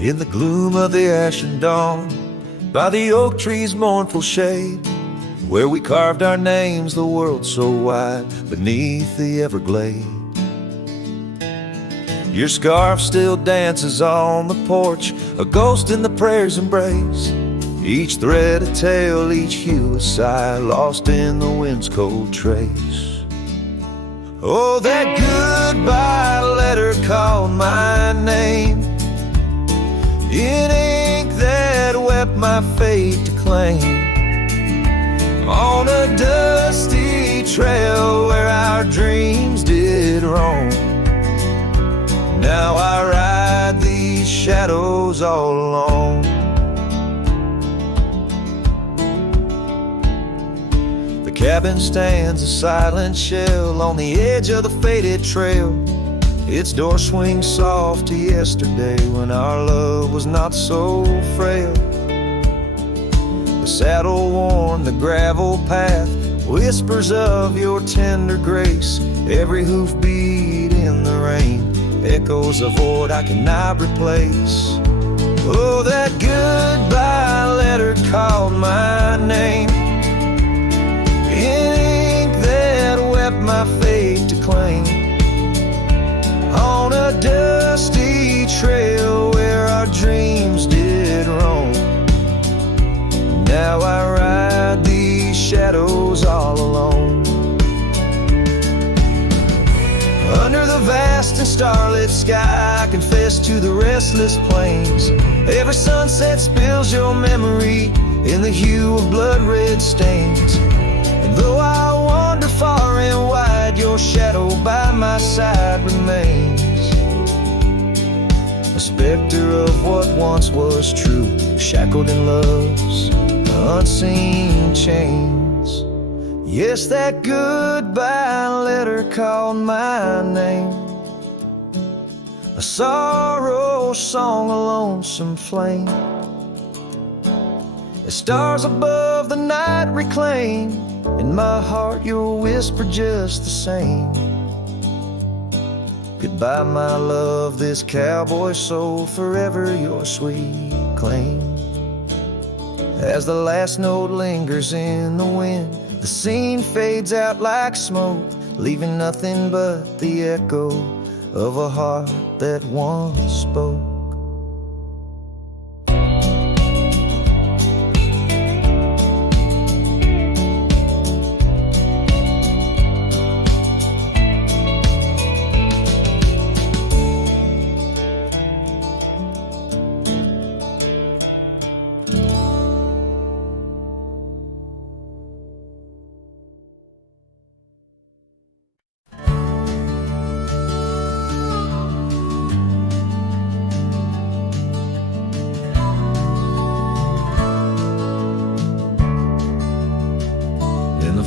In the gloom of the ashen dawn, by the oak tree's mournful shade, where we carved our names, the world so wide, beneath the Everglade. Your scarf still dances on the porch, a ghost in the prayer's embrace. Each thread a tale, each hue a sigh, lost in the wind's cold trace. Oh, that goodbye letter called my name, in ink that wept my fate to claim. On a dusty trail where our dreams did roam, now I ride these shadows all alone. The cabin stands a silent shell on the edge of the faded trail. Its door swings soft to yesterday when our love was not so frail. The saddle worn, the gravel path whispers of your tender grace. Every hoofbeat in the rain echoes a void I cannot replace. Oh, that goodbye letter called my name, in ink that wept my fate to claim. On a dusty trail where our dreams did roam, now I ride these shadows all alone. Under the vast and starlit sky, I confess to the restless plains. Every sunset spills your memory in the hue of blood-red stains. And though I wander far and wide, your shadow by my side remains, a specter of what once was true, shackled in love's unseen chains. Yes, that goodbye letter called my name, a sorrow song, a lonesome flame. As stars above the night reclaim, in my heart your whisper just the same. Goodbye, my love, this cowboy soul, forever your sweet claim. As the last note lingers in the wind, the scene fades out like smoke, leaving nothing but the echo of a heart that once spoke.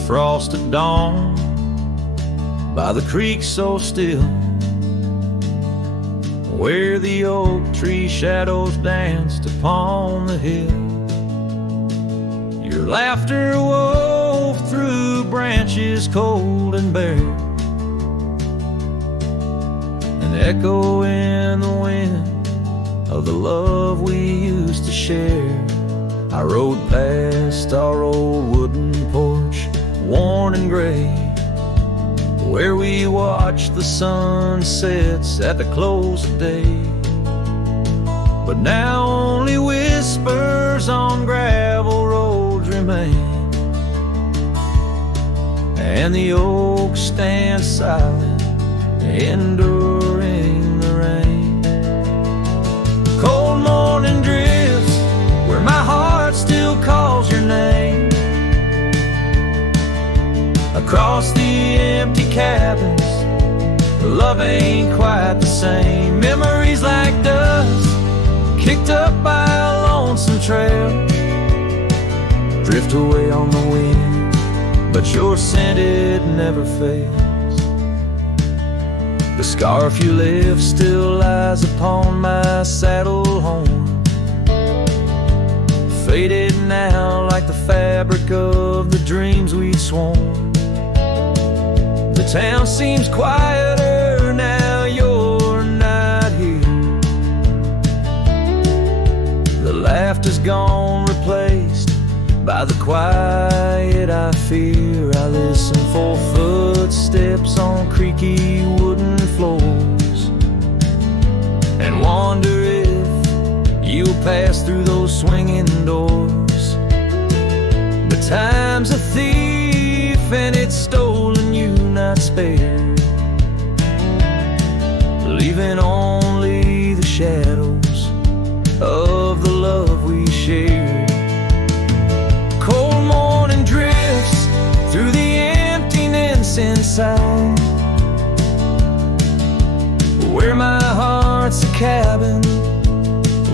Frost at dawn, by the creek so still, where the oak tree shadows danced upon the hill. Your laughter wove through branches cold and bare, an echo in the wind of the love we used to share. I rode past our old wooden porch, worn and gray, where we watched the sunsets at the close of day. But now only whispers on gravel roads remain, and the oak stands silent, enduring the rain. Cold morning drifts where my heart still calls your name. Across the empty cabins, love ain't quite the same. Memories like dust, kicked up by a lonesome trail, drift away on the wind, but your scent, it never fails. The scarf you left still lies upon my saddle horn, faded now like the fabric of the dreams we'd sworn. The town seems quieter now you're not here, gone, replaced by the quiet I fear. I listen for footsteps on creaky wooden floors and wonder if you'll pass through those swinging doors. But time's a thief and it's stolen you, not spared, leaving only the shadows of the love we shared. Cold morning drifts through the emptiness inside, where my heart's a cabin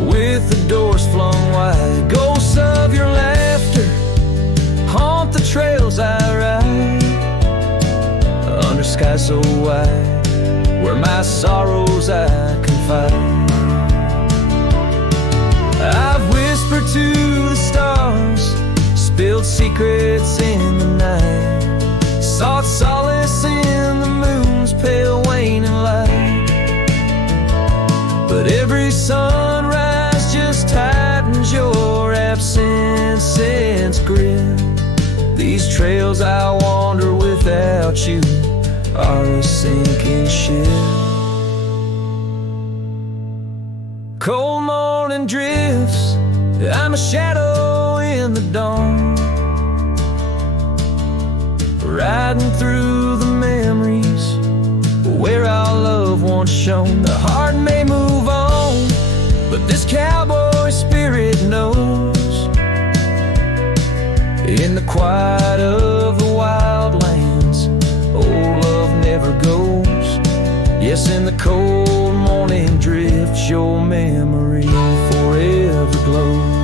with the doors flung wide. Ghosts of your laughter haunt the trails I ride, under skies so wide, where my sorrows I confide. I've whispered to the stars, spilled secrets in the night, sought solace in the moon's pale waning light. But every sunrise just tightens your absence's grip. These trails I wander without you are a sinking ship. Cold morning drifts, I'm a shadow in the dawn, riding through the memories where our love once shone. The heart may move on, but this cowboy spirit knows, in the quiet of the wild lands, old love never goes. Yes, in the cold morning drifts, your memory forever glows.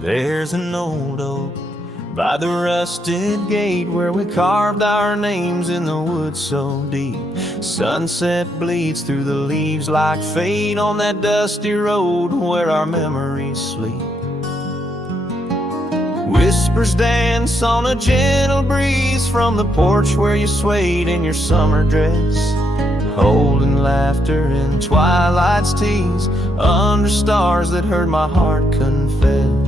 There's an old oak by the rusted gate where we carved our names in the wood so deep. Sunset bleeds through the leaves like fate on that dusty road where our memories sleep. Whispers dance on a gentle breeze from the porch where you swayed in your summer dress, holding laughter in twilight's tease under stars that heard my heart confess.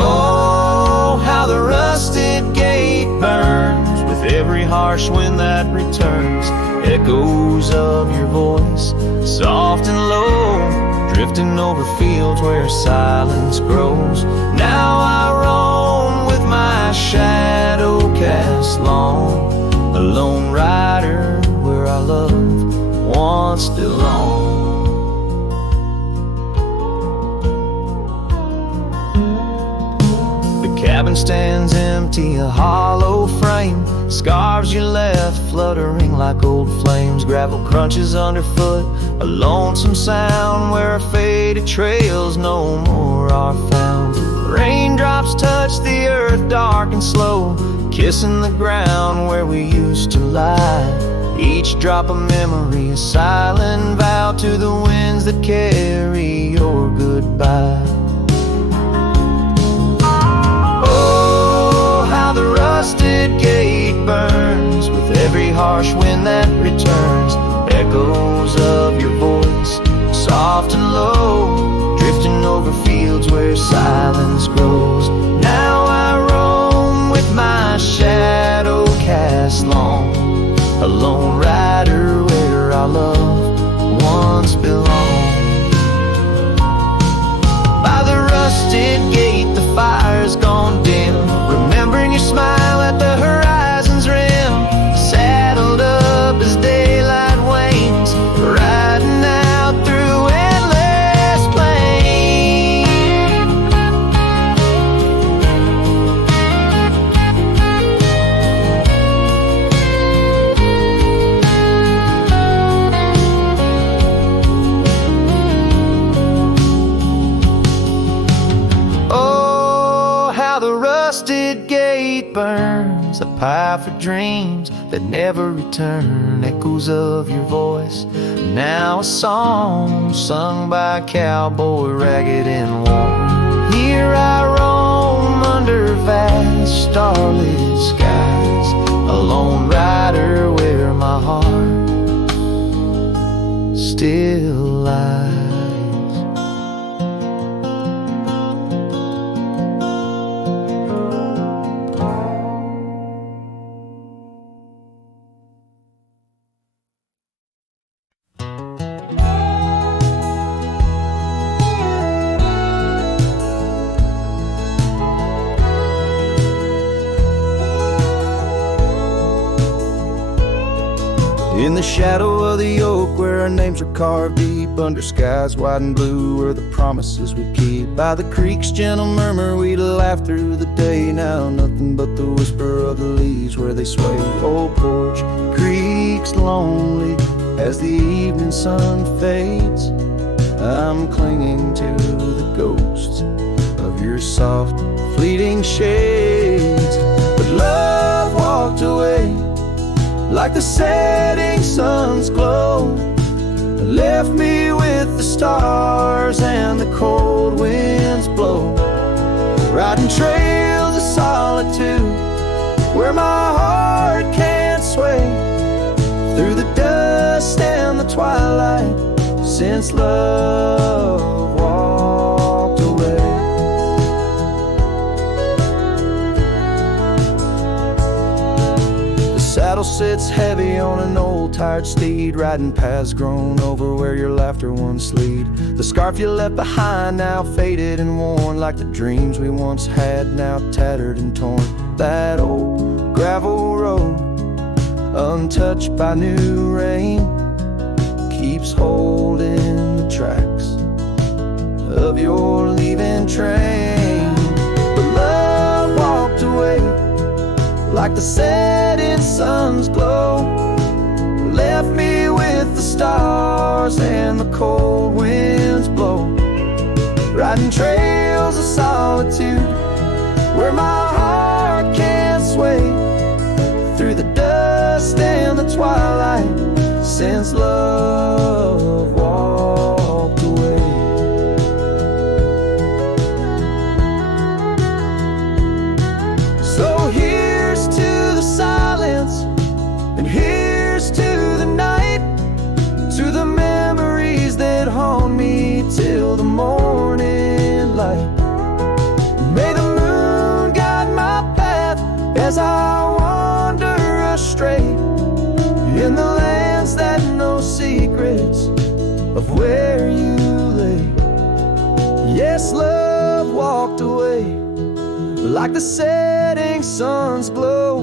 Oh, how the rusted gate burns with every harsh wind that returns. Echoes of your voice, soft and low, drifting over fields where silence grows. Now I roam with my shadow cast long, a lone rider where our love once belonged. Cabin stands empty, a hollow frame, scarves you left fluttering like old flames. Gravel crunches underfoot, a lonesome sound where our faded trails no more are found. Raindrops touch the earth dark and slow, kissing the ground where we used to lie. Each drop of memory, a silent vow to the winds that carry your goodbye. The rusted gate burns with every harsh wind that returns. Echoes of your voice, soft and low, drifting over fields where silence grows. Now I roam with my shadow cast long, a lone rider where our love once belonged. By the rusted gate the fire's gone dim, remembering your smile at the horizon's rim. Saddled up as daylight wanes, riding out through endless plain. Oh, how the rusted gate burns, a pie for dreams that never return, echoes of your voice. Now a song sung by a cowboy, ragged and worn. Here I roam under vast starlit skies, a lone rider where my heart still lies. In the shadow of the oak, where our names are carved deep, under skies wide and blue, where the promises we keep. By the creek's gentle murmur, we'd laugh through the day. Now nothing but the whisper of the leaves where they sway. Old porch creaks lonely as the evening sun fades. I'm clinging to the ghosts of your soft, fleeting shades. But love walked away like the setting sun's glow, left me with the stars and the cold winds blow. Riding trails of solitude where my heart can't sway, through the dust and the twilight, since love walked away. Saddle sits heavy on an old tired steed, riding paths grown over where your laughter once lead. The scarf you left behind, now faded and worn, like the dreams we once had, now tattered and torn. That old gravel road, untouched by new rain, keeps holding the tracks of your leaving train. But love walked away like the setting sun's glow, left me with the stars and the cold winds blow. Riding trails of solitude where my heart can't sway, through the dust and the twilight, since love walked away. So here's to the silence, and here's to the night, to the memories that haunt me till the morning light. May the moon guide my path as I wander astray, in the lands that know secrets of where you lay. Yes, love walked away like the setting sun's glow,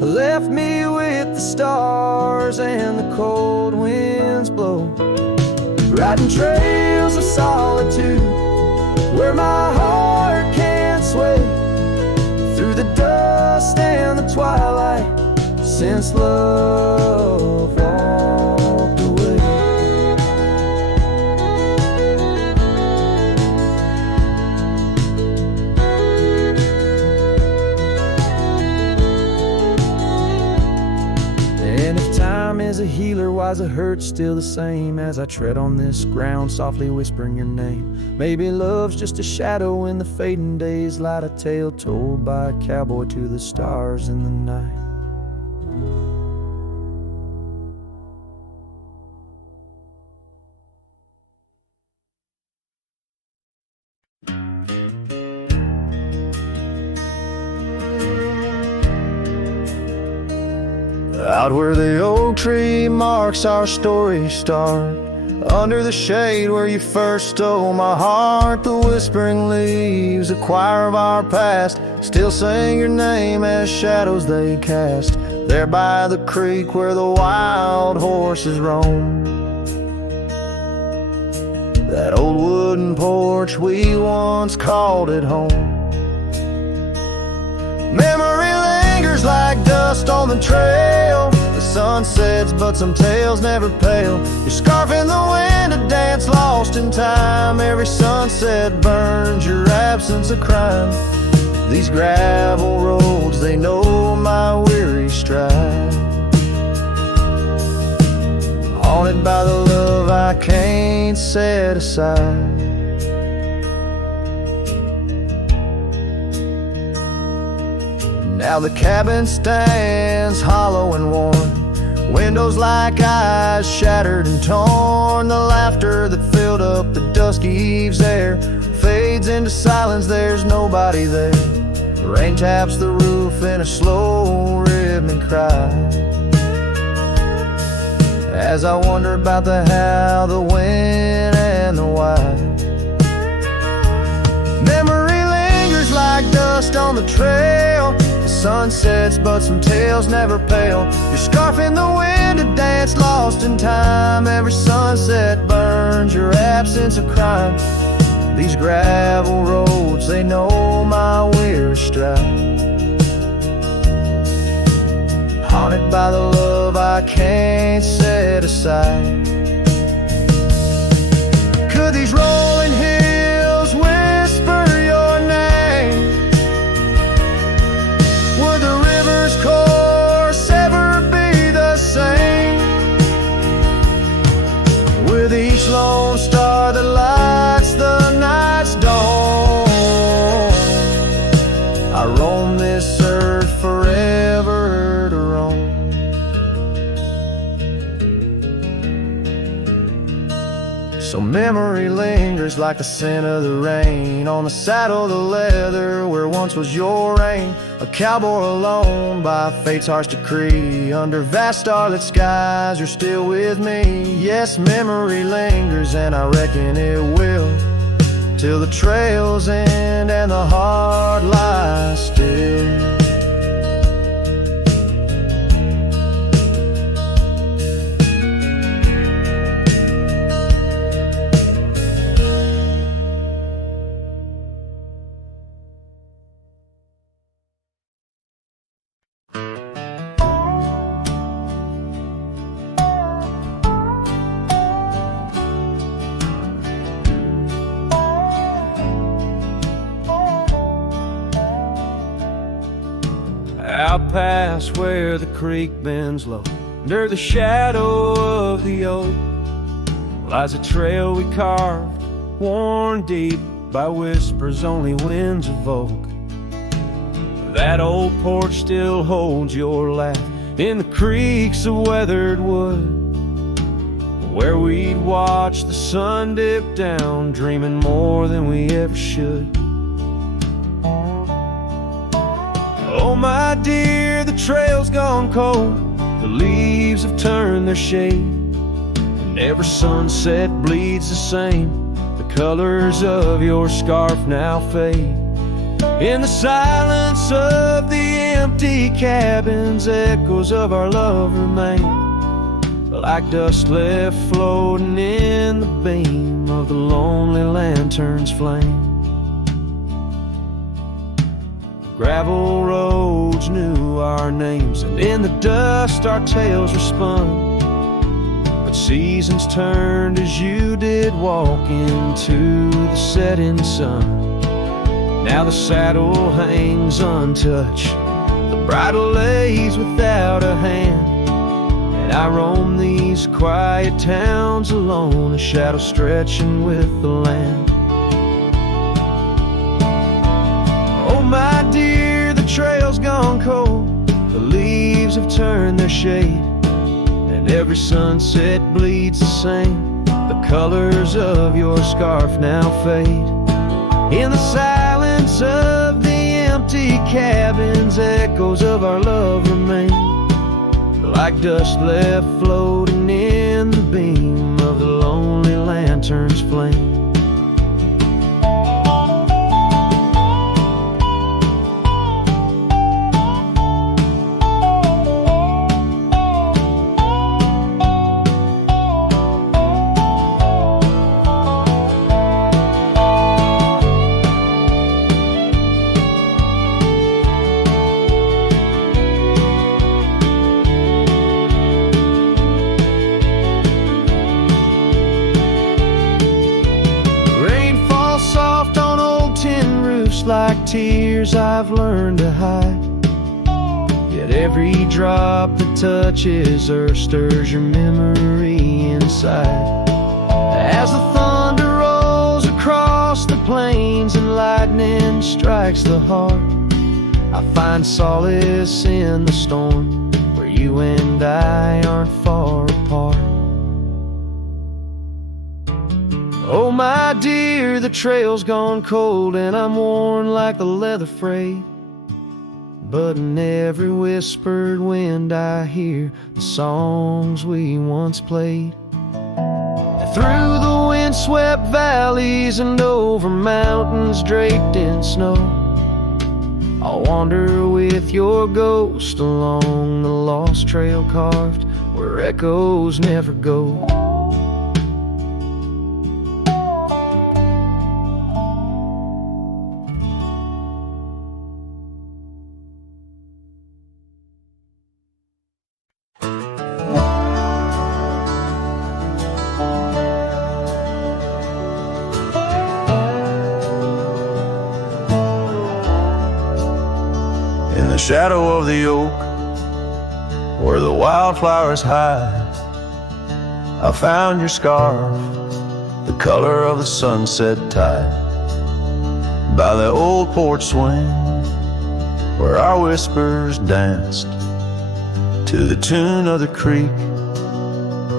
left me with the stars and the cold winds blow. Riding trails of solitude where my heart can't sway, through the dust and the twilight, since love walked away. And if time is a healer, why's it hurt still the same as I tread on this ground, softly whispering your name? Maybe love's just a shadow in the fading days, light a tale told by a cowboy to the stars in the night. Out where the oak tree marks our story start, under the shade where you first stole my heart, the whispering leaves, a choir of our past, still sing your name as shadows they cast. There by the creek where the wild horses roam, that old wooden porch we once called it home. Memory lingers like dust on the trail, the sun sets but some tales never pale. Your scarf in the wind, a dance lost in time, every sunset burns your absence a crime. These gravel roads, they know my weary stride. Haunted by the love I can't set aside. Now the cabin stands hollow and worn, windows like eyes shattered and torn. The laughter that filled up the dusky eve's air fades into silence, there's nobody there. The rain taps the roof in a slow rhythmic cry, as I wonder about the how, the when, and the why. Memory lingers like dust on the trail. The sun sets but some tales never pale. Your scarf in the wind, a dance lost in time. Every sunset burns your absence of crime. These gravel roads, they know my weary stride. Haunted by the love I can't set aside. Could these rolling hills whisper your name? Would the river's course ever be the same? With each lone star that lights the night's dawn, I roam this earth forever to roam. So memory lingers like the scent of the rain on the saddle, the leather where once was your reign. A cowboy alone by fate's harsh decree, under vast starlit skies you're still with me. Yes, memory lingers and I reckon it will, till the trails end and the heart lies still. Out past where the creek bends low, under the shadow of the oak, lies a trail we carved, worn deep by whispers only winds evoke. That old porch still holds your laugh in the creaks of weathered wood, where we'd watch the sun dip down, dreaming more than we ever should. Oh my dear, the trail's gone cold, the leaves have turned their shade, and every sunset bleeds the same. The colors of your scarf now fade. In the silence of the empty cabins, echoes of our love remain, like dust left floating in the beam of the lonely lantern's flame. Gravel roads knew our names, and in the dust our tales were spun. But seasons turned as you did walk into the setting sun. Now the saddle hangs untouched, the bridle lays without a hand, and I roam these quiet towns alone, a shadow stretching with the land. Oh my dear, the trail's gone cold, the leaves have turned their shade, and every sunset bleeds the same. The colors of your scarf now fade. In the silence of the empty cabins, echoes of our love remain, like dust left floating in the beam of the lonely lantern's flame. like tears I've learned to hide. Yet every drop that touches earth stirs your memory inside. As the thunder rolls across the plains and lightning strikes the heart, I find solace in the storm, where you and I aren't far apart. Oh my dear, the trail's gone cold and I'm worn like the leather freight, but in every whispered wind I hear the songs we once played. Through the windswept valleys and over mountains draped in snow, I'll wander with your ghost along the lost trail carved where echoes never go. In the shadow of the oak, where the wildflowers hide, I found your scarf, the color of the sunset tide. By the old porch swing, where our whispers danced, to the tune of the creek,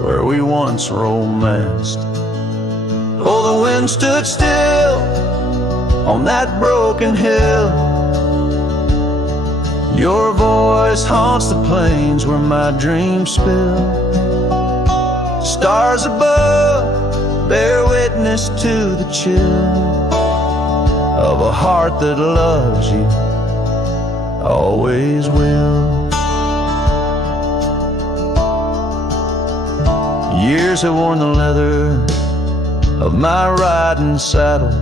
where we once romanced. Oh, the wind stood still on that broken hill. Your voice haunts the plains where my dreams spill. Stars above bear witness to the chill of a heart that loves you, always will. Years have worn the leather of my riding saddle,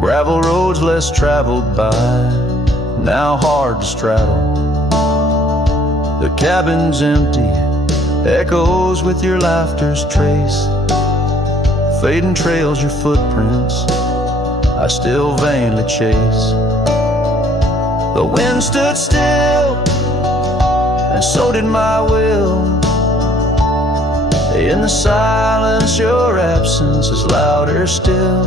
gravel roads less traveled by, now hard to straddle. The cabin's empty, echoes with your laughter's trace, fading trails your footprints I still vainly chase. The wind stood still, and so did my will. In the silence your absence is louder still.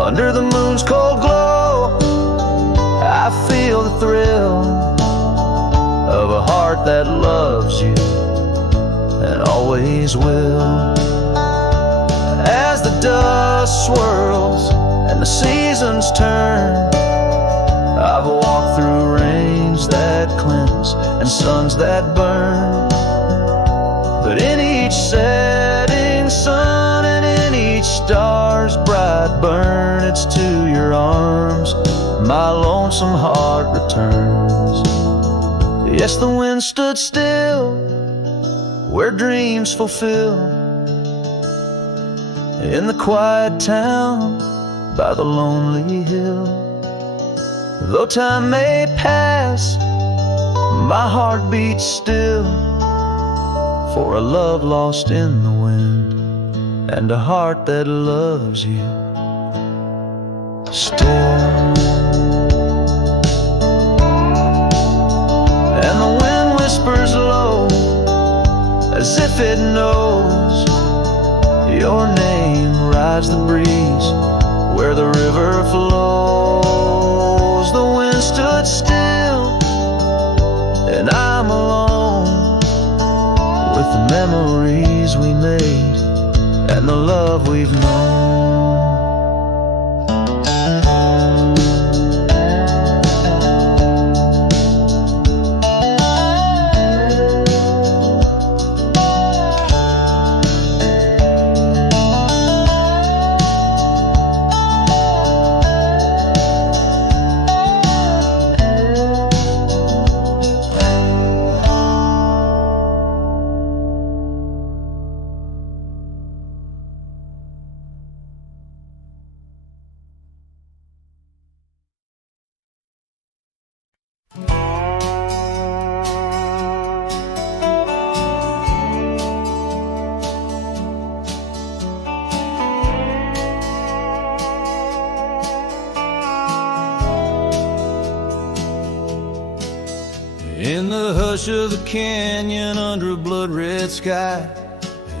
Under the moon's cold glow I feel the thrill of a heart that loves you and always will. As the dust swirls and the seasons turn, I've walked through rains that cleanse and suns that burn, but in each setting sun and in each star's bright burn, it's to your arms my lonesome heart returns. Yes, the wind stood still where dreams fulfill, in the quiet town by the lonely hill. Though time may pass, my heart beats still, for a love lost in the wind and a heart that loves you still. And the wind whispers low, as if it knows your name rides the breeze where the river flows. The wind stood still, and I'm alone with the memories we made and the love we've known. the hush of the canyon under a blood-red sky,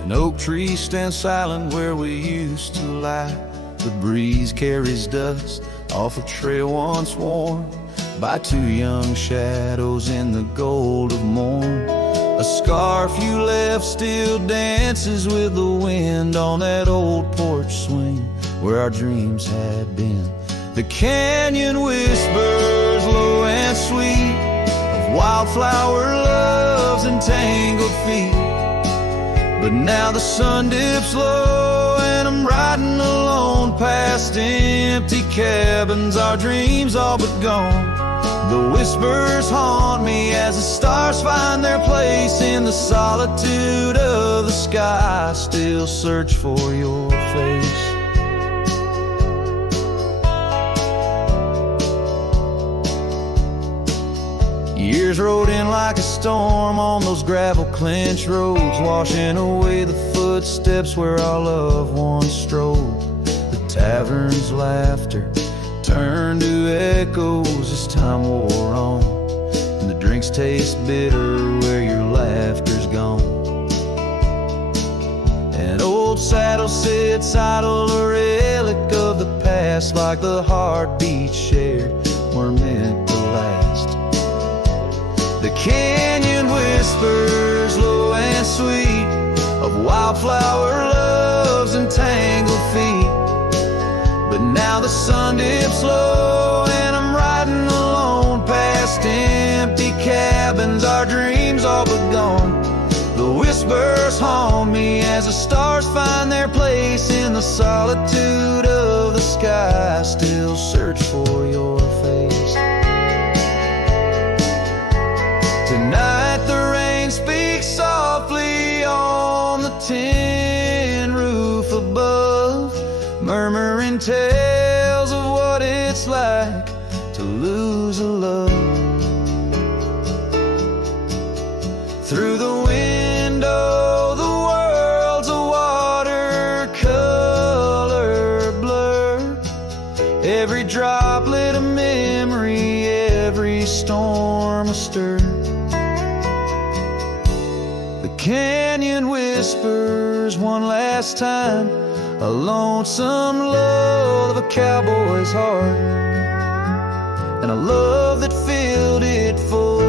an oak tree stands silent where we used to lie. The breeze carries dust off a trail once worn by two young shadows in the gold of morn. A scarf you left still dances with the wind on that old porch swing where our dreams had been. The canyon whispers low and sweet of wildflower loves and tangled feet. But now the sun dips low and I'm riding alone past empty cabins, our dreams all but gone. The whispers haunt me as the stars find their place in the solitude of the sky. I still search for your face. Years rode in like a storm on those gravel clenched roads, washing away the footsteps where our loved ones strolled. The tavern's laughter turned to echoes as time wore on, and the drinks taste bitter where your laughter's gone. An old saddle sits idle, a relic of the past, like the heartbeat shared were meant to last. The canyon whispers low and sweet of wildflower loves and tangled feet. But now the sun dips low and I'm riding alone past empty cabins, our dreams all but gone. The whispers haunt me as the stars find their place in the solitude of the sky. I still search for your face. Tonight the rain speaks softly on the tin roof above, murmuring tales of what it's like to lose a love. Through the window the world's a watercolor blur, every droplet a memory, every storm a stir. The canyon whispers one last time, a lonesome love of a cowboy's heart, and a love that filled it full.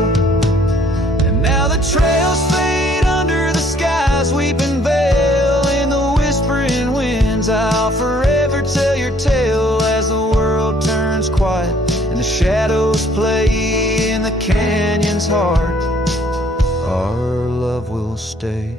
And now the trails fade under the sky's weeping veil, in the whispering winds I'll forever tell your tale as the world turns quiet and the shadows play in the canyon's heart. Our love will stay.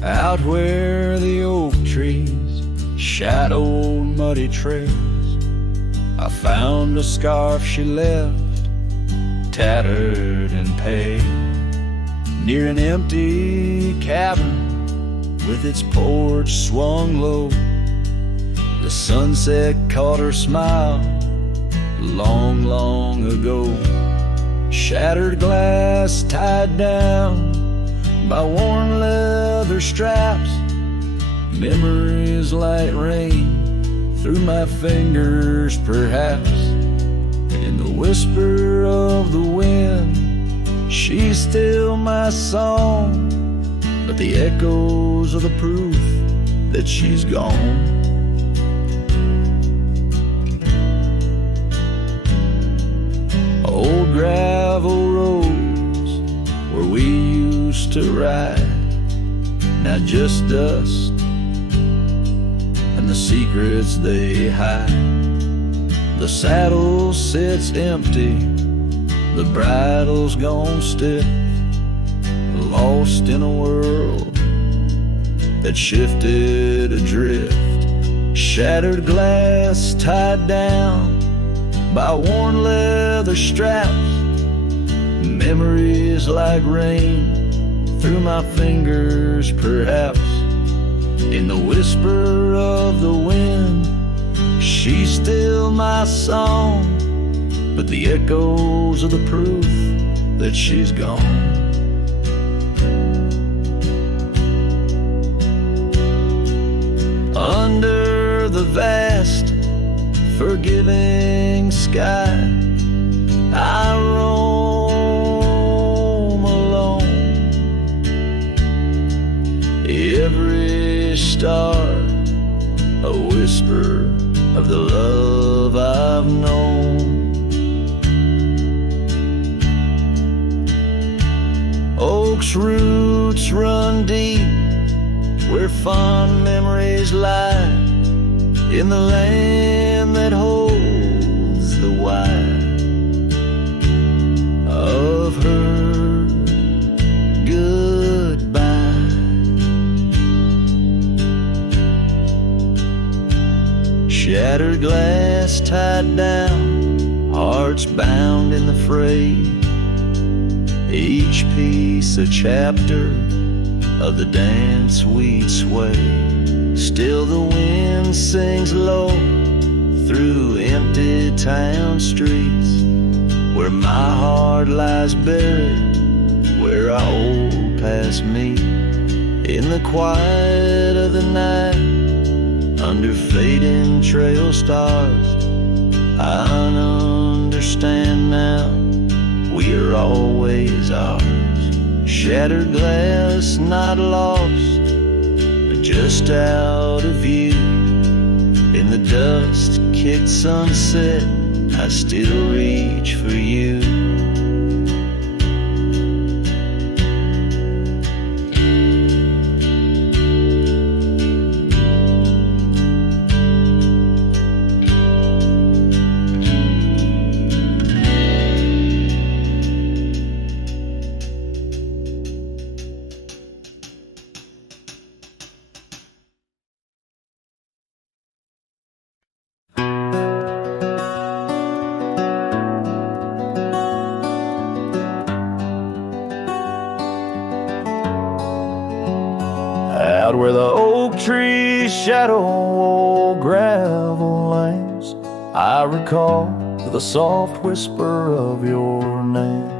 Out where the oak trees shadow muddy trails, I found a scarf she left, tattered and pale, near an empty cabin with its porch swung low. The sunset caught her smile long, long ago. Shattered glass tied down by worn leather straps, memories like rain through my fingers perhaps. In the whisper of the wind, she's still my song, but the echoes are the proof that she's gone. Old gravel roads where we used to ride, now just dust and the secrets they hide. The saddle sits empty, the bridle's gone stiff, lost in a world that shifted adrift. Shattered glass tied down by worn leather straps. Memories like rain through my fingers, perhaps. In the whisper of the wind, she's still my song, but the echoes are the proof that she's gone. Under the vast, forgiving sky, I roam alone. Every star, a whisper of the love I've known. Oak's roots run deep where fond memories lie, in the land that holds the why of her goodbye. Shattered glass tied down, hearts bound in the fray, each piece a chapter of the dance we'd sway. Still the wind sings low through empty town streets, where my heart lies buried, where our old past meet. In the quiet of the night, under fading trail stars, I understand now, we are always ours. Shattered glass not lost, but just out of view. In the dust-kicked sunset, I still reach for you. Out where the oak trees shadow old gravel lanes, I recall the soft whisper of your name.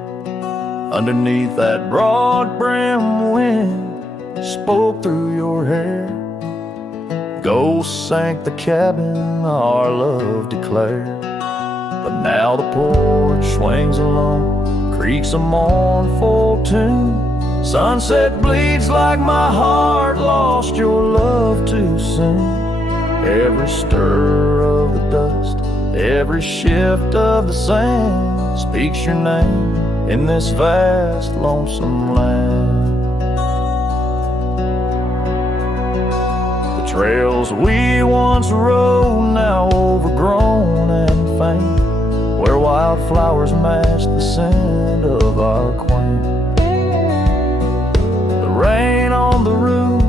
Underneath that broad brim wind spoke through your hair. Ghosts sank the cabin our love declared. But now the porch swings alone, creaks a mournful tune. Sunset bleeds like my heart lost your love too soon. Every stir of the dust, every shift of the sand speaks your name in this vast lonesome land. The trails we once rode, now overgrown and faint, where wildflowers mask the scent of our quaint. Rain on the roof,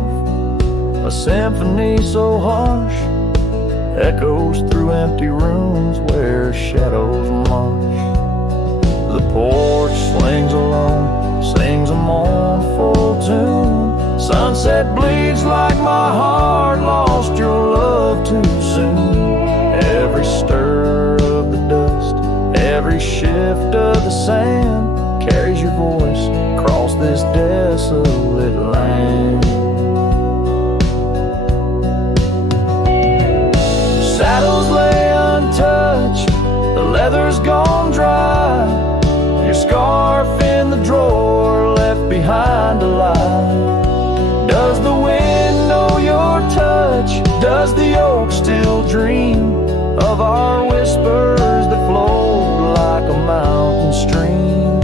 a symphony so harsh, echoes through empty rooms where shadows march. The porch swings alone, sings a mournful tune. Sunset bleeds like my heart lost your love too soon. Every stir of the dust, every shift of the sand carries your voice across this desolate land. Saddles lay untouched, the leather's gone dry, your scarf in the drawer left behind alive. Does the wind know your touch? Does the oak still dream of our whispers that flow like a mountain stream?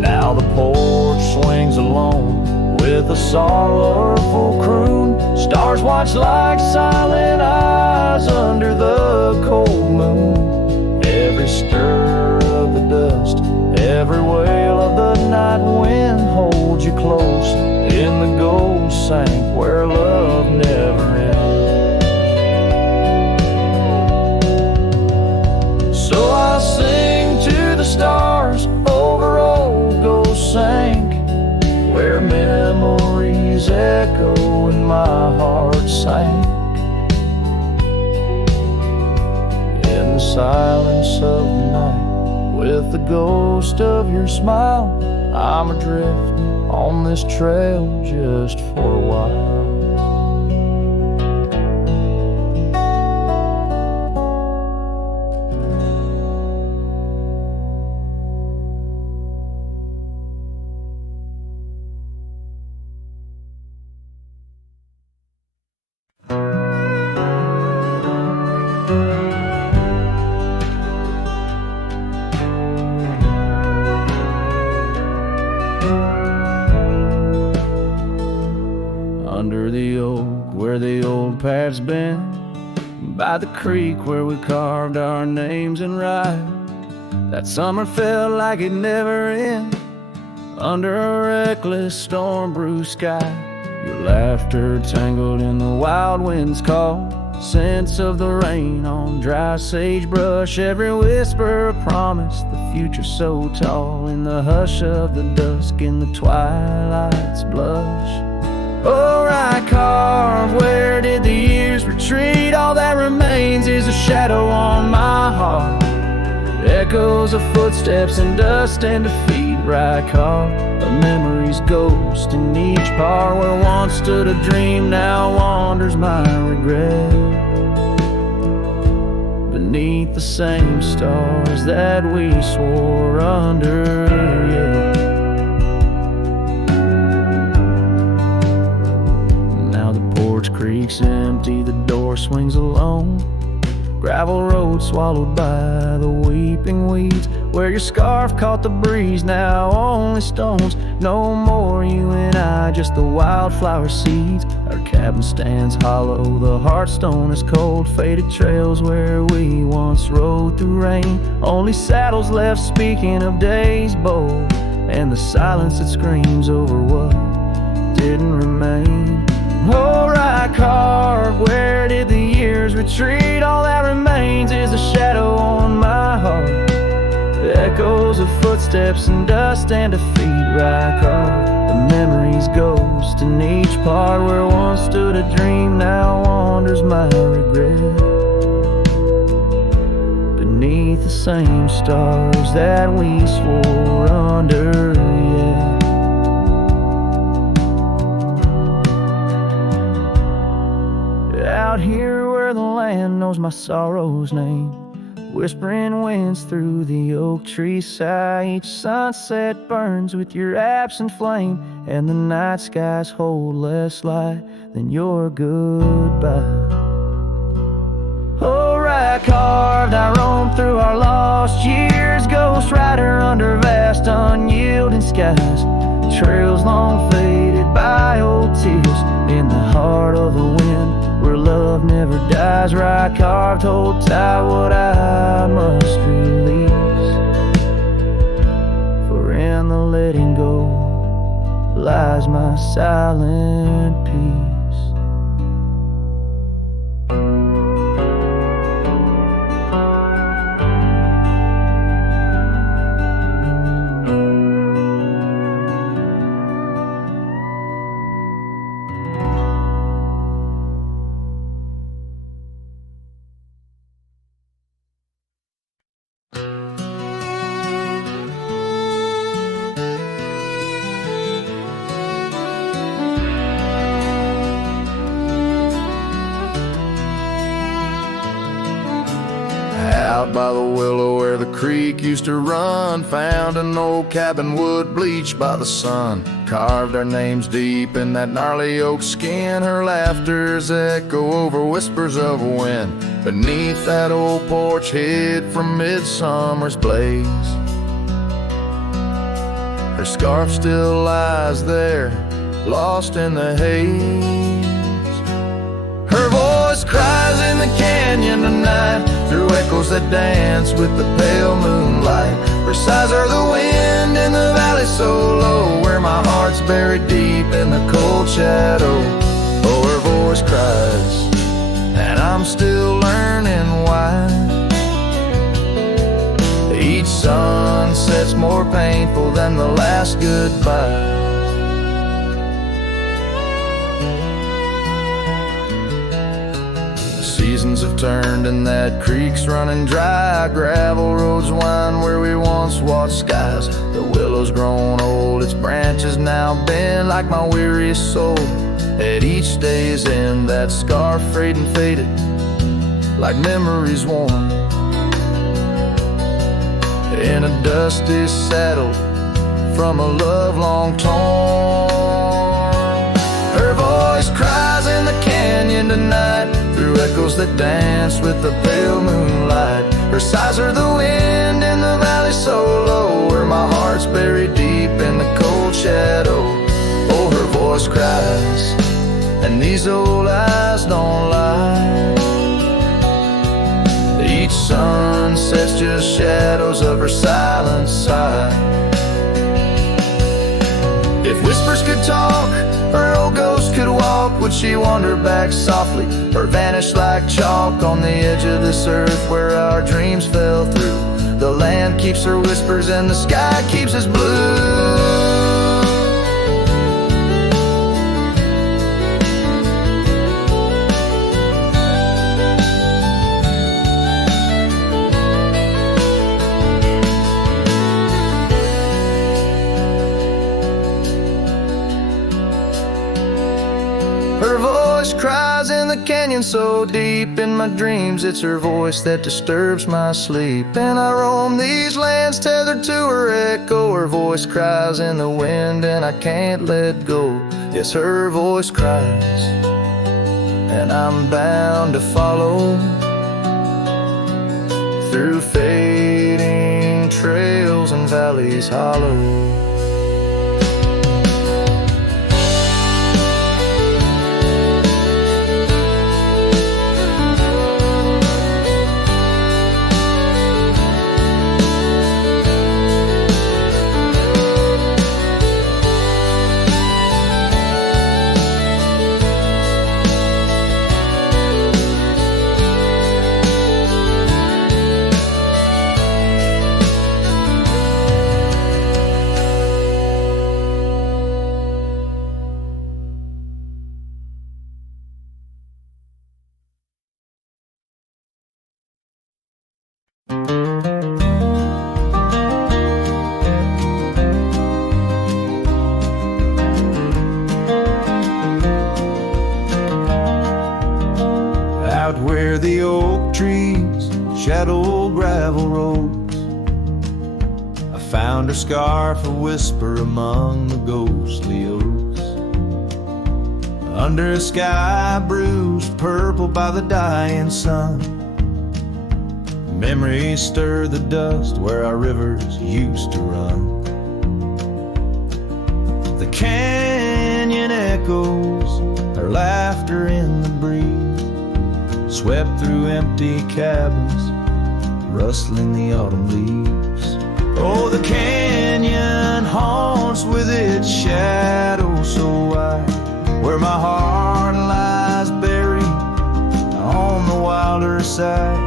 Now the porch swings alone with a sorrowful croon. Stars watch like silent eyes under the cold moon. Every stir of the dust, every wail of the night wind holds you close silence of the night. With the ghost of your smile, I'm adrift on this trail just for a while. Under the oak where the old path's been, by the creek where we carved our names in rye. That summer felt like it never ended, under a reckless storm-bruised sky. Your laughter tangled in the wild wind's call, scents of the rain on dry sagebrush, every whisper a promise, the future so tall. In the hush of the dusk, in the twilight's blush. Oh, I carve, where did the years retreat? All that remains is a shadow on my heart, echoes of footsteps and dust and defeat. Right carved, a memory's ghost in each part. Where once stood a dream, now wanders my regret, beneath the same stars that we swore under. Yeah. Creek's empty, the door swings alone. Gravel road swallowed by the weeping weeds. Where your scarf caught the breeze, now only stones. No more you and I, just the wildflower seeds. Our cabin stands hollow, the hearthstone is cold. Faded trails where we once rode through rain. Only saddles left speaking of days bold, and the silence that screams over what didn't remain. Oh, right carved, where did the years retreat? All that remains is a shadow on my heart, echoes of footsteps and dust and defeat. Right carved, the memory's ghost in each part. Where once stood a dream, now wanders my regret, beneath the same stars that we swore under. Yeah. Out here where the land knows my sorrow's name, whispering winds through the oak tree sigh. Each sunset burns with your absent flame, and the night skies hold less light than your goodbye. Oh, right carved, I roam through our lost years, ghost rider under vast unyielding skies. Trails long faded by old tears, in the heart of the wind where love never dies. Right carved, hold tight what I must release, for in the letting go lies my silent peace. Out by the willow where the creek used to run, found an old cabin wood bleached by the sun. Carved our names deep in that gnarly oak skin. Her laughter's echo over whispers of wind, beneath that old porch hid from midsummer's blaze. Her scarf still lies there, lost in the haze. Her voice cries in the canyon tonight, through echoes that dance with the pale moonlight. Her sighs are the wind in the valley so low, where my heart's buried deep in the cold shadow. Oh, her voice cries, and I'm still learning why. Each sunset's more painful than the last goodbye. seasons have turned and that creek's running dry. Gravel roads wind where we once watched skies. The willow's grown old, its branches now bend like my weary soul. At each day's end, that scar frayed and faded like memories worn. In a dusty saddle from a love long torn. Her voice cries in the canyon tonight, through echoes that dance with the pale moonlight. Her sighs are the wind in the valley so low, where my heart's buried deep in the cold shadow. Oh, her voice cries, and these old eyes don't lie. Each sunset's just shadows of her silent sigh. If whispers could talk, or old ghosts could walk, would she wander back softly, or vanish like chalk on the edge of this earth where our dreams fell through? The land keeps her whispers and the sky keeps us blue. Her voice cries in the canyon so deep in my dreams. It's her voice that disturbs my sleep. And I roam these lands tethered to her echo. Her voice cries in the wind and I can't let go. Yes, her voice cries, and I'm bound to follow through fading trails and valleys hollow. Out where the oak trees shadow gravel roads, I found her scarf a whisper among the ghostly oaks. Under a sky bruised purple by the dying sun, memories stir the dust where our rivers used to run. The canyon echoes, her laughter in the breeze, swept through empty cabins, rustling the autumn leaves. Oh, the canyon haunts with its shadow so wide, where my heart lies buried on the wilder side.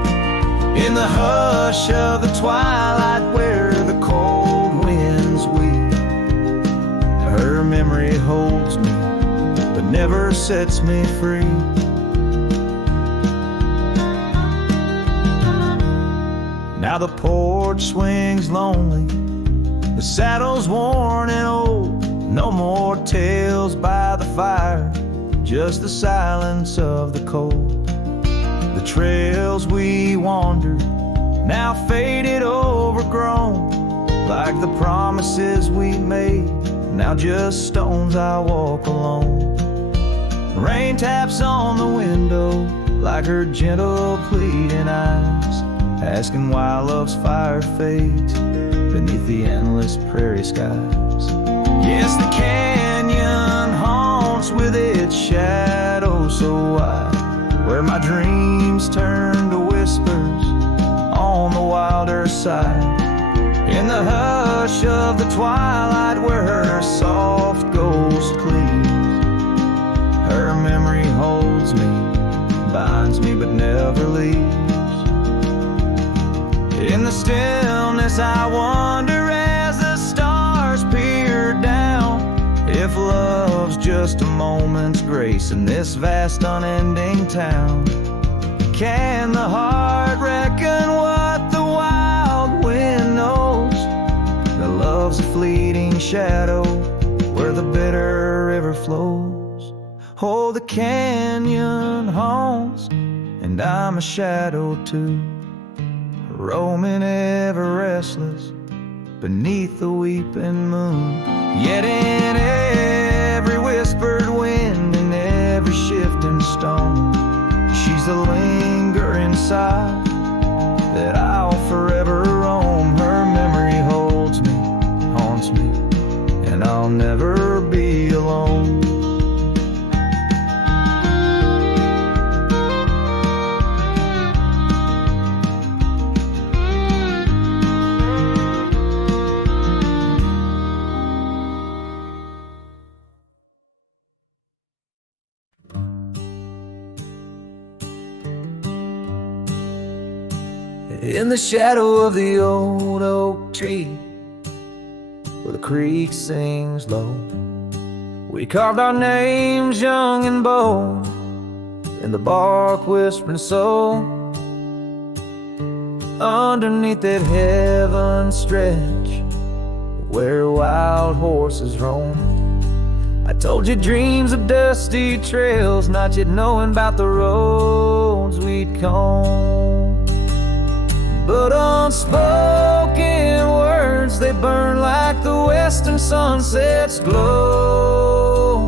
In the hush of the twilight where the cold winds weep, her memory holds me but never sets me free. Now the porch swings lonely, the saddle's worn and old. No more tales by the fire, just the silence of the cold. The trails we wandered, now faded, overgrown, like the promises we made, now just stones I walk alone. Rain taps on the window like her gentle pleading eyes, asking why love's fire fades beneath the endless prairie skies. Yes, the canyon haunts with its shadow so wide, where my dreams turn to whispers on the wilder side. In the hush of the twilight where her soft ghost cleaves, her memory holds me, binds me but never leaves. In the stillness I wonder as the stars peer down, if love's just a moment's grace in this vast unending town. can the heart reckon what the wild wind knows? The love's a fleeting shadow where the bitter river flows. Oh, the canyon haunts, and I'm a shadow too, roaming ever restless beneath the weeping moon. Yet in every whispered wind and every shifting stone, she's the lingering sigh that I'll forever roam. Her memory holds me, haunts me, and I'll never be alone. In the shadow of the old oak tree, where the creek sings low, we carved our names young and bold in the bark whispering so. Underneath that heaven stretch where wild horses roam, I told you dreams of dusty trails, not yet knowing about the roads we'd comb. But unspoken words, they burn like the western sunset's glow,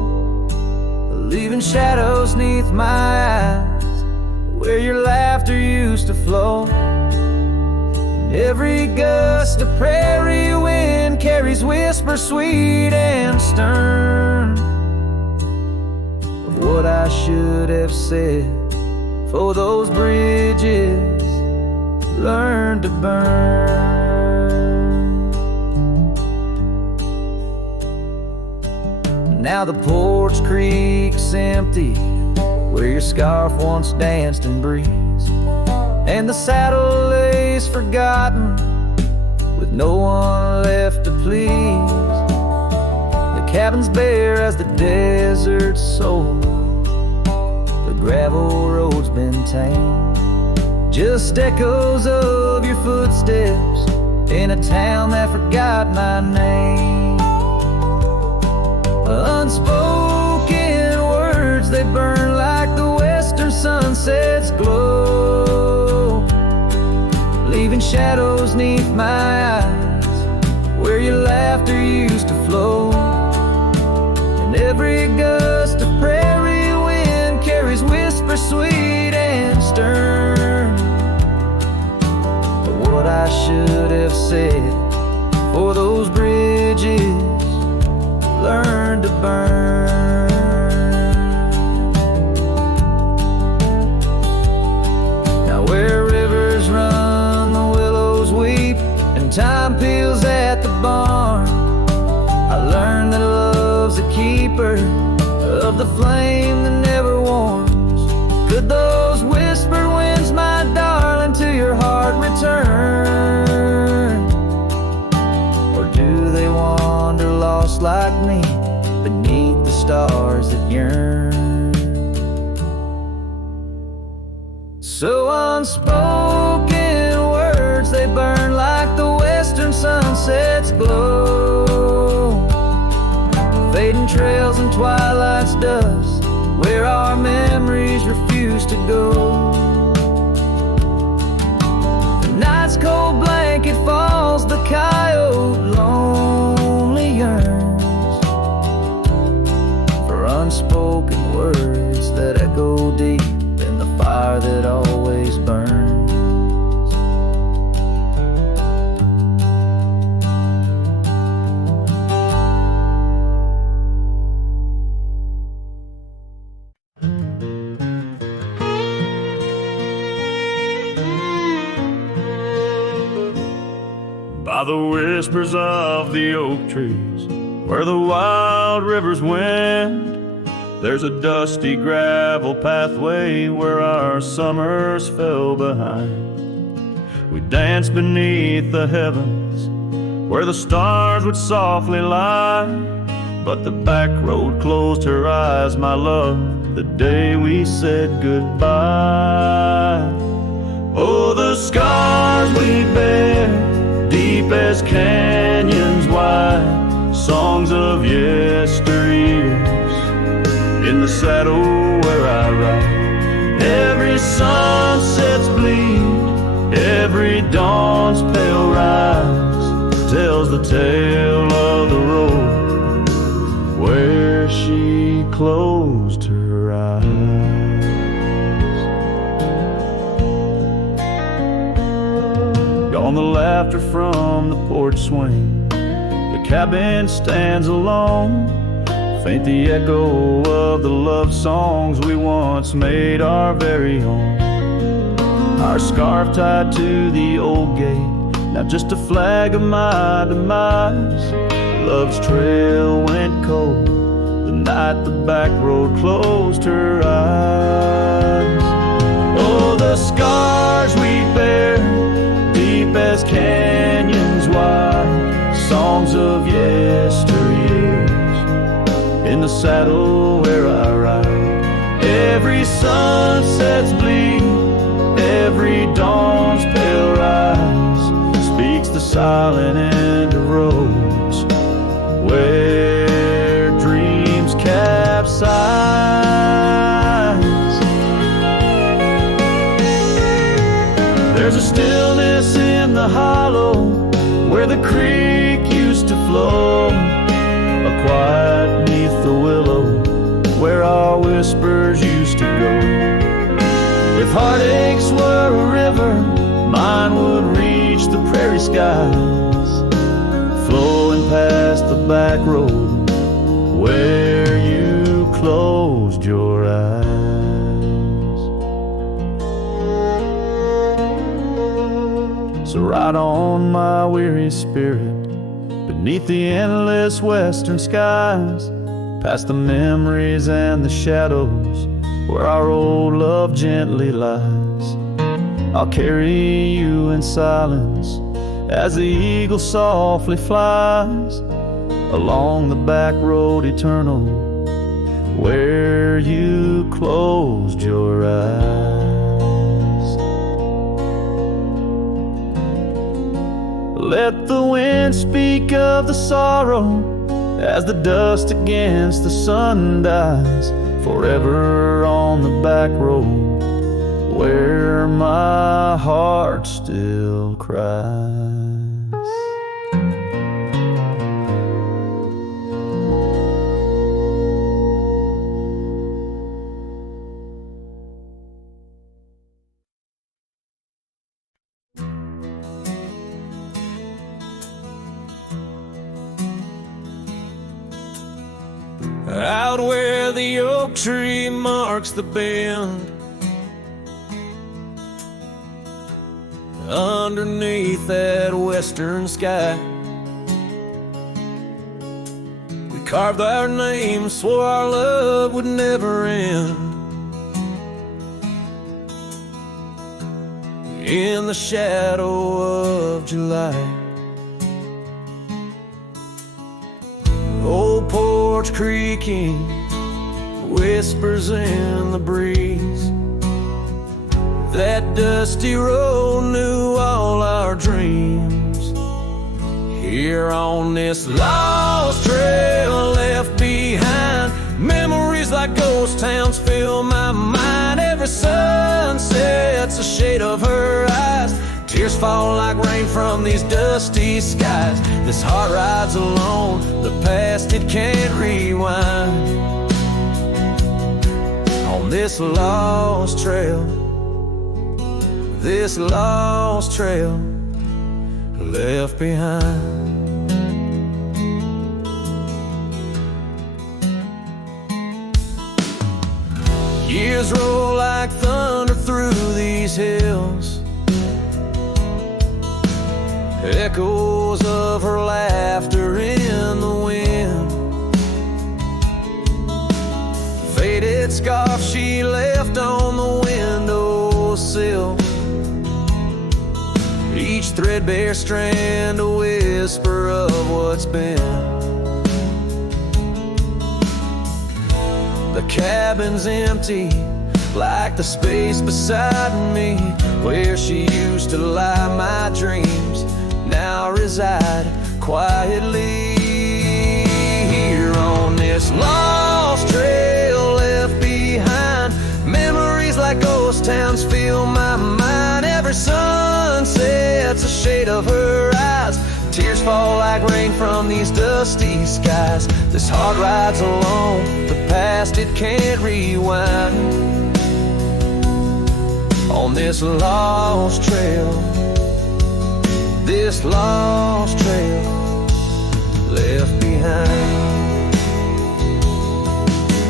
leaving shadows neath my eyes where your laughter used to flow. And every gust of prairie wind carries whispers sweet and stern of what I should have said, for those bridges learn to burn. Now the porch creak's empty where your scarf once danced in breeze, and the saddle lays forgotten with no one left to please. The cabin's bare as the desert's soul, the gravel road's been tamed, just echoes of your footsteps in a town that forgot my name. Unspoken words, they burn like the western sunset's glow, leaving shadows neath my eyes where your laughter used to flow. And every gust of prairie wind carries whispers sweet and stern, what I should have said, for those bridges learn to burn. Now where rivers run, the willows weep, and time peels at the barn, I learned that love's a keeper of the flame that never warms. Could those whispered winds, my darling, to your heart return? Or do they wander lost like me beneath the stars that yearn? So unspoken words, they burn like the western sunset's glow, fading trails and twilight's dust where our memories refuse to go. Night's cold blanket falls, the coyote lonely yearns for unspoken words that echo deep in the fire that always burns. By the whispers of the oak trees, where the wild rivers wend, there's a dusty gravel pathway where our summers fell behind. We danced beneath the heavens, where the stars would softly lie, but the back road closed her eyes, my love, the day we said goodbye. Oh, the scars we bear, deep as canyons wide, songs of yesteryears, in the saddle where I ride. Every sunset's bleed, every dawn's pale rise, tells the tale of the road where she closed her eyes. Gone the laughter from the porch swing, the cabin stands alone, faint the echo of the love songs we once made our very own. Our scarf tied to the old gate, now just a flag of my demise. Love's trail went cold the night the back road closed her eyes. Oh, the scars we bear, deep as canyons wide, songs of yesteryears, in the saddle where I ride. Every sunset's bleed, every dawn's pale rise, speaks the silent end of roads where dreams capsize. There's a stillness in the hollow where the creek used to flow, a quiet neath the willow where our whispers used to go. If heartaches were a river, mine would reach the prairie skies, flowing past the back road where you closed your eyes. So ride on, my weary spirit, beneath the endless western skies, past the memories and the shadows where our old love gently lies. I'll carry you in silence as the eagle softly flies along the back road eternal where you closed your eyes. Let the wind speak of the sorrow as the dust against the sun dies, forever on the back road where my heart still cries. Out where the oak tree marks the bend, underneath that western sky, we carved our names, swore our love would never end. In the shadow of July, old porch creaking, whispers in the breeze. That dusty road knew all our dreams. Here on this lost trail left behind, memories like ghost towns fill my mind. Every sunset's a shade of her eyes, tears fall like rain from these dusty skies. This heart rides alone, the past it can't rewind. On this lost trail, this lost trail left behind. Years roll like thunder through these hills, echoes of her laughter in the wind. Faded scarf she left on the windowsill, each threadbare strand a whisper of what's been. The cabin's empty, like the space beside me, where she used to lie my dreams now reside quietly. Here on this lost trail left behind, memories like ghost towns fill my mind. Every sunset's a shade of her eyes, tears fall like rain from these dusty skies. This heart rides alone, the past it can't rewind. On this lost trail, this lost trail left behind.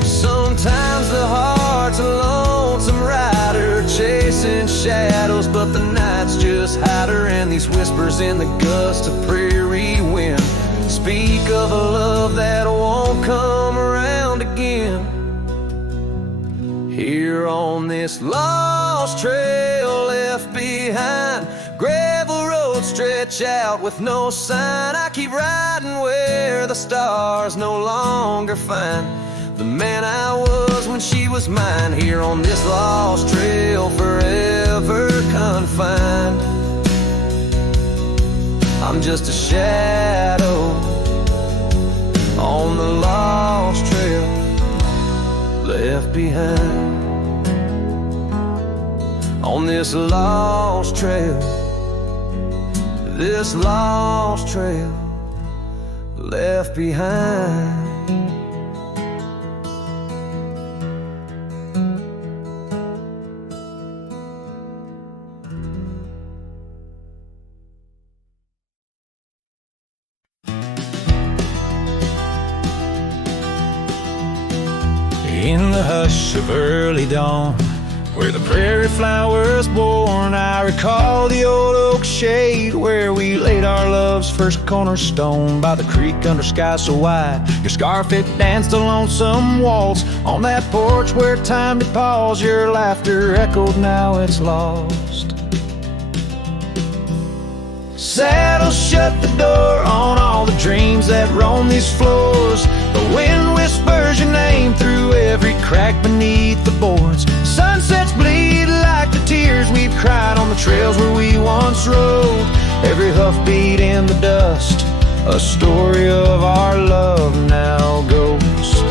Sometimes the heart's a lonesome rider, chasing shadows, but the night's just hide her. And these whispers in the gust of prairie wind speak of a love that won't come around again. Here on this lost trail left behind, gravel roads stretch out with no sign. I keep riding where the stars no longer find the man I was when she was mine. Here on this lost trail, forever confined. I'm just a shadow on the lost trail left behind. On this lost trail, this lost trail left behind. In the hush of early dawn, where the prairie flower was born, I recall the old oak shade where we laid our love's first cornerstone. By the creek under sky so wide, your scarf it danced a lonesome waltz. On that porch where time did pause, your laughter echoed, now it's lost. Saddle shut the door on all the dreams that roam these floors. The wind whispers your name through every crack beneath the boards. Sunsets bleed like the tears we've cried on the trails where we once rode. Every hoofbeat in the dust, a story of our love now goes.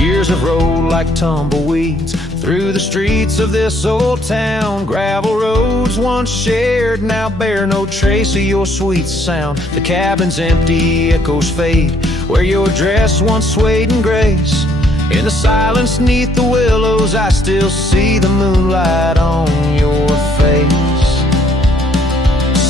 Years have rolled like tumbleweeds through the streets of this old town. Gravel roads once shared now bear no trace of your sweet sound. The cabin's empty, echoes fade where your dress once swayed in grace. In the silence neath the willows, I still see the moonlight on your face.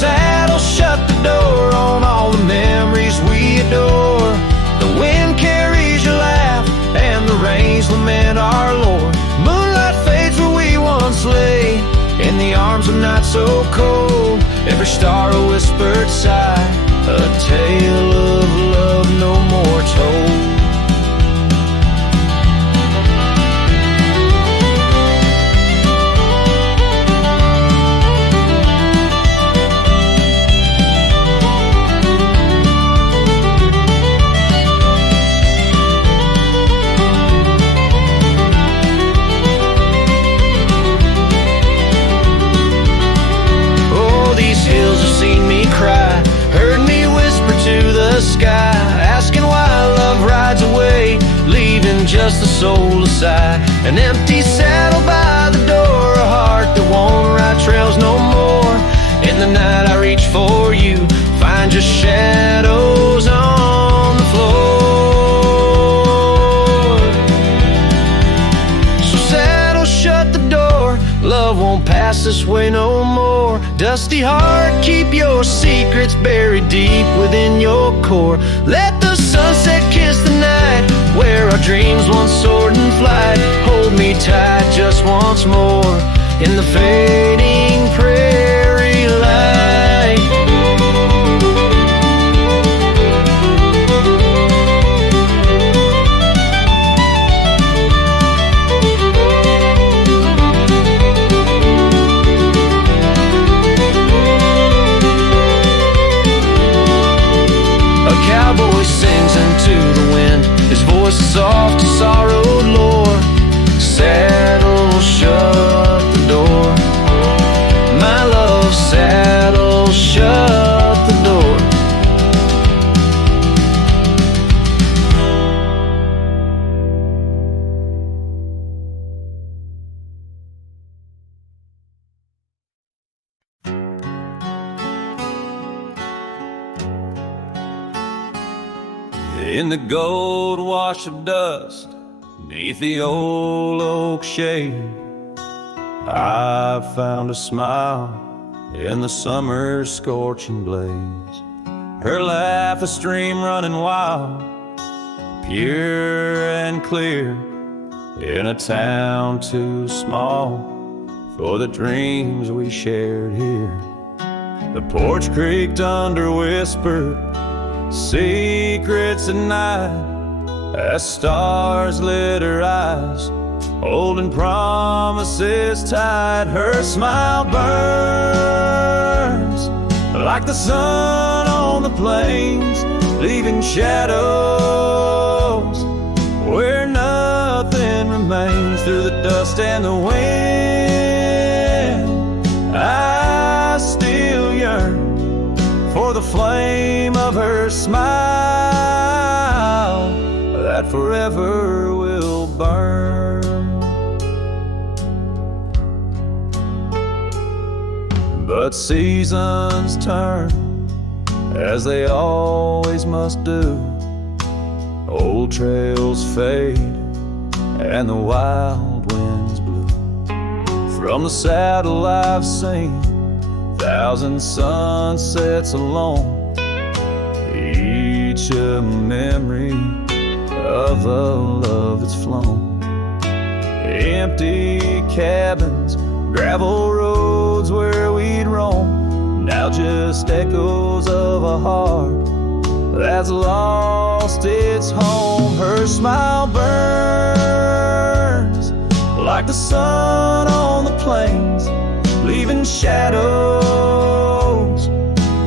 Saddle shut the door on all the memories we adore. The wind carries your laugh and the rains lament our Lord. Moonlight fades where we once lay in the arms of night so cold. Every star a whispered sigh, a tale of love no more told. Heard me whisper to the sky, asking why love rides away, leaving just the soul aside. An empty saddle by the door, a heart that won't ride trails no more. In the night I reach for you, find just shadows on the floor. So saddle shut the door, love won't pass this way no more. Dusty heart, keep your secrets buried deep within your core. Let the sunset kiss the night where our dreams once soared in flight. Hold me tight just once more in the fading prairie light. Cowboy sings into the wind. soft sorrowed lore. Saddle, shut the door. My love, saddle, shut the door. In the gold wash of dust, beneath the old oak shade, I found a smile in the summer's scorching blaze. Her laugh a stream running wild, pure and clear, in a town too small for the dreams we shared here. The porch creaked under whispered secrets at night, as stars lit her eyes, holding promises tight. Her smile burns like the sun on the plains, leaving shadows where nothing remains. Through the dust and the wind, I still yearn for the flame of her smile that forever will burn. But seasons turn, as they always must do. Old trails fade and the wild winds blow. From the saddle I've seen 1,000 sunsets alone, each a memory of a love that's flown. Empty cabins, gravel roads where we'd roam, now just echoes of a heart that's lost its home. Her smile burns like the sun on the plains, leaving shadows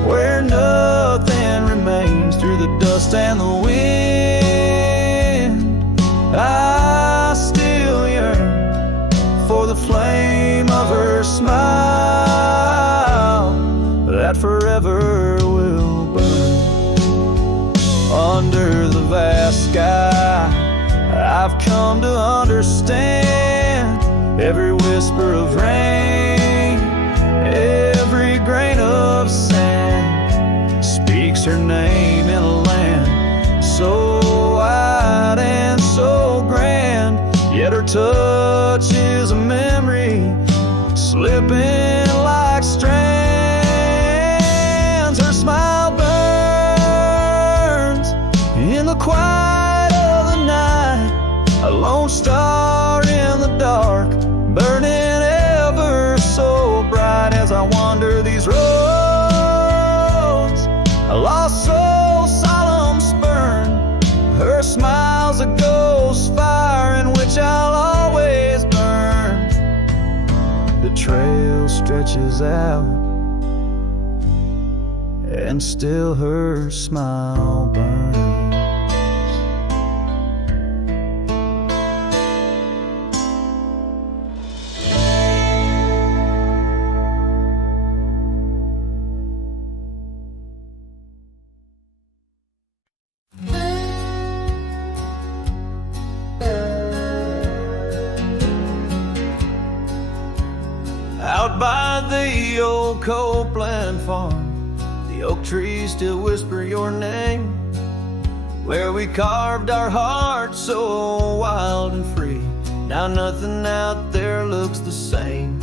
where nothing remains. Through the dust and the wind, I still yearn for the flame of her smile that forever will burn. Under the vast sky, I've come to understand every whisper of rain, every grain of sand speaks her name in a land so wide and so grand. Yet her touch is a memory slipping like strands. Her smile burns in the quiet of the night, a lone star in the dark, burning ever so bright. As I wander these roads, a lost soul solemn spurn, her smile's a ghost fire in which I'll always burn. The trail stretches out, and still her smile burns. Out by the old Copeland farm, the oak trees still whisper your name, where we carved our hearts so wild and free. Now nothing out there looks the same.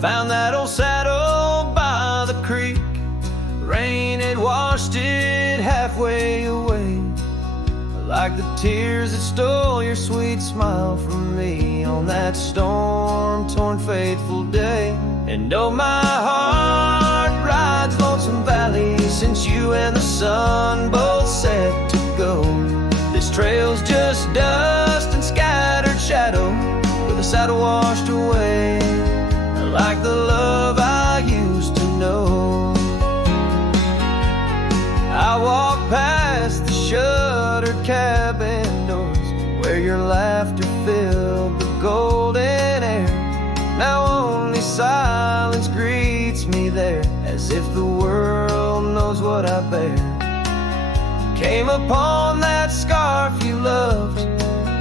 Found that old saddle by the creek, rain had washed it halfway away, like the tears that stole your sweet smile from me on that storm-torn fateful day. And oh, my heart rides Lonesome Valley since you and the sun both set to go. This trail's just dust and scattered shadow, with the saddle washed away, like the love I used to know. I walk past the shuttered cabin doors, meets me there, as if the world knows what I bear. Came upon that scarf you loved,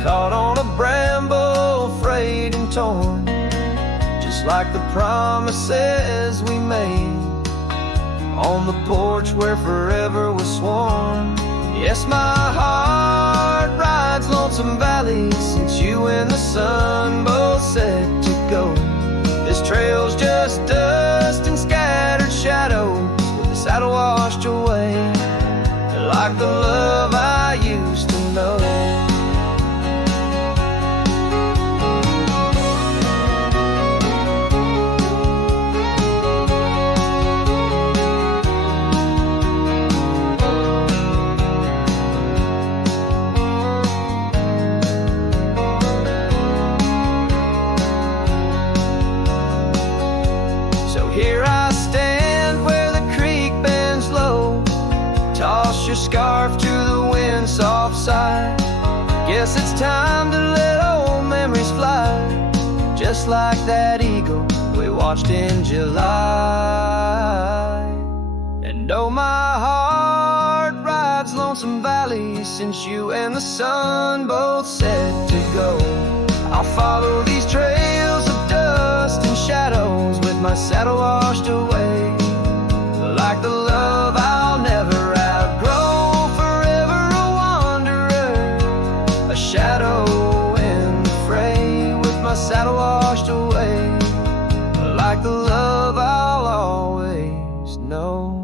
caught on a bramble, frayed and torn, just like the promises we made on the porch where forever was sworn. Yes, my heart rides lonesome valleys since you and the sun both said to go. This trail's just dust and scattered shadows, with the saddle washed away, like the love I used to know. Here I stand where the creek bends low, toss your scarf to the wind's soft side. Guess it's time to let old memories fly, just like that eagle we watched in July. And oh, my heart rides lonesome valleys since you and the sun both said to go. I'll follow these trails of dust and shadows with my saddle washed away, like the love I'll never outgrow, forever a wanderer, a shadow in the fray, with my saddle washed away, like the love I'll always know.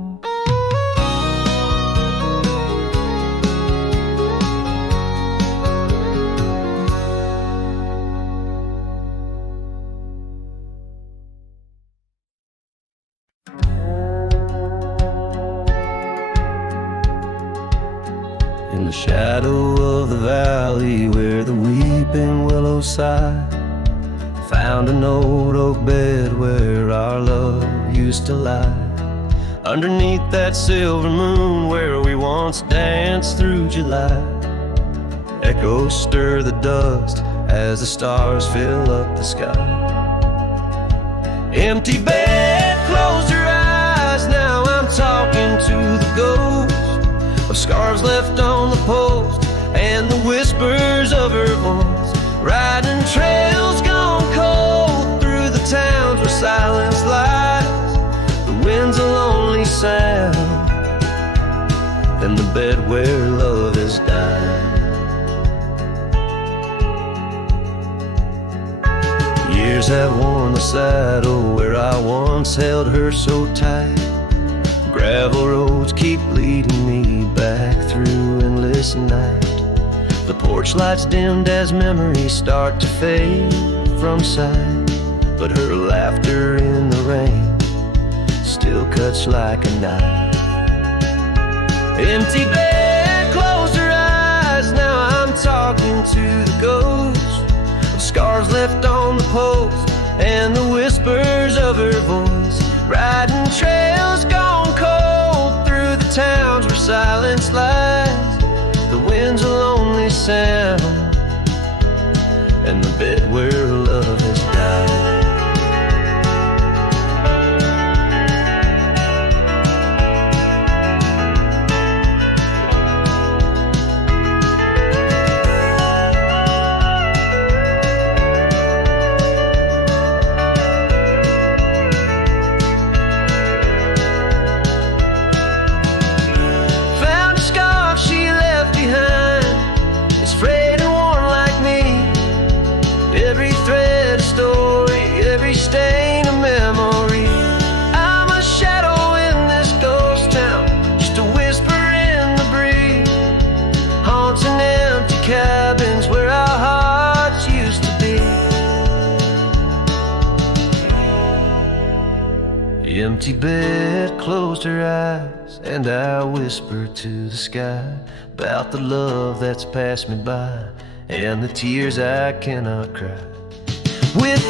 In the shadow of the valley where the weeping willows sigh, found an old oak bed where our love used to lie. Underneath that silver moon where we once danced through July, echoes stir the dust as the stars fill up the sky. Empty bed, closed her eyes, now I'm talking to the ghost of scarves left on the post and the whispers of her voice, riding trails gone cold through the towns where silence lies. The wind's a lonely sound and the bed where love has died. Years have worn the saddle where I once held her so tight. Gravel roads keep leading me back through endless night. The porch lights dimmed as memories start to fade from sight, but her laughter in the rain still cuts like a knife. Empty bed, closed her eyes, now I'm talking to the ghost of scars left on the post and the whispers of her voice, riding trails gone cold through the towns where silence lies. The wind's a lonely sound and the bed where love has died. Empty bed, closed her eyes, and I whisper to the sky about the love that's passed me by and the tears I cannot cry. With